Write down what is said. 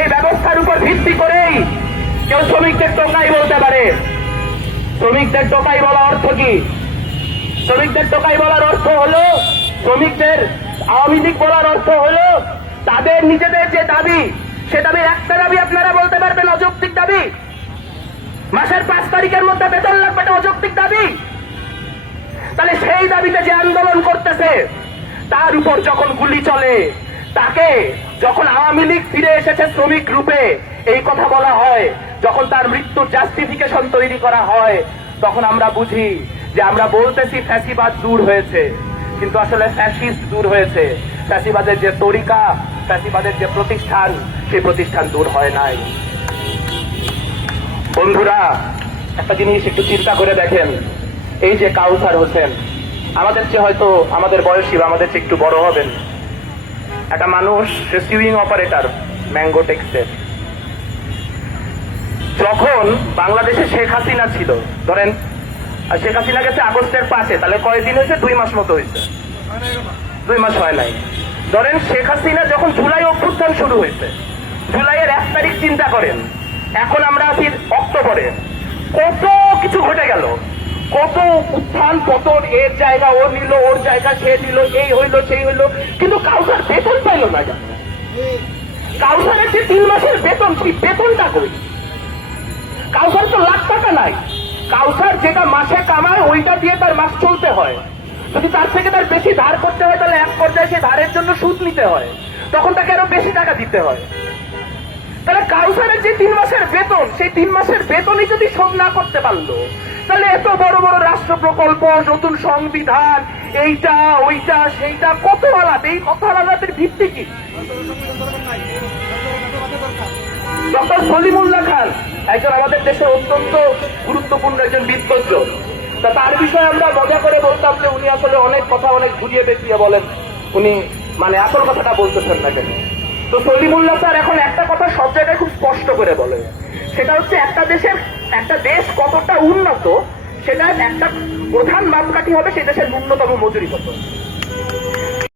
সেই ব্যবস্থার উপর ভিত্তি করেই কেউ শ্রমিকদের টোকাই বলতে পারে। শ্রমিকদের টোকাই বলা অর্থ কি? শ্রমিকদের টোকাই বলার অর্থ হলো, শ্রমিকদের আওয়ামী লীগ বলার অর্থ হলো, তাদের নিজেদের যে দাবি, সে দাবির একটা দাবি আপনারা বলতে পারবেন অযৌক্তিক দাবি। মাসের পাঁচ তারিখের মধ্যে বেতন লাগবে এটা অযৌক্তিক দাবি। তাহলে সেই দাবিতে যে আন্দোলন করতেছে, তার উপর যখন গুলি চলে তাকে যখন আওয়ামী লীগ ফিরে এসেছে শ্রমিক রূপে, এই কথা বলা হয়, যখন তার মৃত্যুর জাস্টিফিকেশন তৈরি করা হয়, তখন আমরা বুঝি যে আমরা বলতেছি ফ্যাসিবাদ দূর হয়েছে। কিন্তু আসলে ফ্যাসিস্ট দূর হয়েছে। ফ্যাসিবাদের যে তরিকা, ফ্যাসিবাদের যে প্রতিষ্ঠান, সেই প্রতিষ্ঠান দূর হয় নাই। বন্ধুরা, একটা জিনিস একটু চিন্তা করে দেখেন। এই যে কাউসার হোসেন, আমাদের চেয়ে হয়তো আমাদের বয়সী বা আমাদের চেয়ে একটু বড় হবেন। একটা মানুষ সে সুইং অপারেটর ম্যাঙ্গো টেক্সের যখন বাংলাদেশে শেখ হাসিনা ছিল। ধরেন শেখ হাসিনা গেছে আগস্টের পাঁচে, তাহলে কয়দিন হয়েছে? দুই মাস মতো হয়েছে। দুই মাস হয় নাই। ধরেন, শেখ হাসিনা যখন জুলাই অভ্যুত্থান শুরু হয়েছে, জুলাইয়ের এক তারিখ চিন্তা করেন, এখন আমরা আছি অক্টোবরে। কত কিছু ঘটে গেল। কত উত্থান, পতন, এর জায়গা ও নিল, ওর জায়গা সে নিল, এই হইল, সেই হইল। কিন্তু কাউসার বেতন পাইল না জানো। কাউসারের যে তিন মাসের বেতন সেই বেতনটা কই? কাউসার তো লাখ টাকা নাই। কাউসার যেটা মাসে কামায়, ওইটা দিয়ে তার মাস চলতে হয়। যদি তার থেকে তার বেশি ধার করতে হয়, তাহলে এক পর্যায়ে সে ধারের জন্য সুদ নিতে হয়। তখন তাকে আরও বেশি টাকা দিতে হয়। তাহলে কাউসারের যে তিন মাসের বেতন, সেই তিন মাসের বেতনই যদি শোধ না করতে পারল, তাহলে এত বড় বড় রাষ্ট্র প্রকল্প, নতুন সংবিধান, এইটা, ওইটা, সেইটা কত আলাদা? এই কত আলাদাদের ভিত্তি কি? ডক্টর সলিমুল্লাহ খান একজন আমাদের দেশের অত্যন্ত গুরুত্বপূর্ণ একজন বিদ্বজ্জ তা তার বিষয়ে আমরা মজা করে বলতাম যে উনি আসলে অনেক কথা অনেক ঘুরিয়ে পেঁচিয়ে বলেন। উনি মানে আসল কথাটা বলতেছেন না কেন? তো সলিমুল্লাহ স্যার এখন একটা কথা সব জায়গায় খুব স্পষ্ট করে বলে। সেটা হচ্ছে একটা দেশের একটা দেশ কতটা উন্নত সেটা একটা প্রধান মাপকাঠি হবে সেই দেশের ন্যূনতম মজুরি কত।